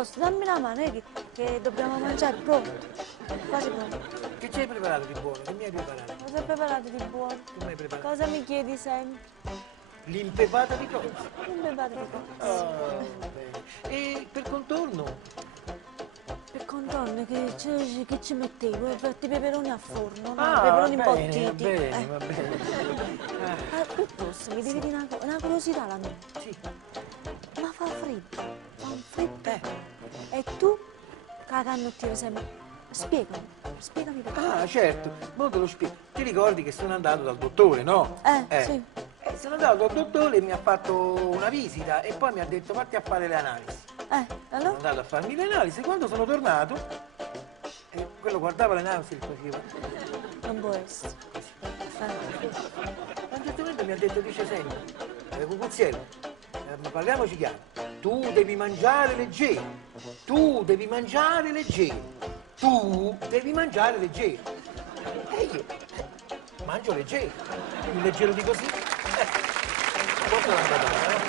piuttosto dammi la mano, che dobbiamo mangiare, pronto. Quasi pronto. Che ci hai preparato di buono? Che mi hai preparato? Cosa hai preparato di buono? Che mi hai preparato? Cosa mi chiedi sempre? L'impepata di cozze. Non preparato di cosa? Ah, bene. E per contorno? Per contorno, che ci mettevo? I peperoni a forno, no? I Ah, peperoni va bene, imbottiti. va bene, va bene. Piuttosto, mi devi dire una curiosità la mia. Sì. Ma fa freddo, fa un freddo. Eh. E tu, che la canottiera sempre, spiegami perché. Ah, certo, mo te lo spiego. Ti ricordi che sono andato dal dottore, no? Sì. Sono andato dal dottore e mi ha fatto una visita e poi mi ha detto fatti a fare le analisi. Sono Allora? andato a farmi le analisi, quando sono tornato, quello guardava le analisi e faceva. Non può essere. A un certo punto mi ha detto, dice sempre, Cucuzziello, ma parliamoci chiaro, tu devi mangiare leggero, tu devi mangiare leggero, tu devi mangiare leggero. E io mangio leggero, più leggero di così. Questo l'ha andato,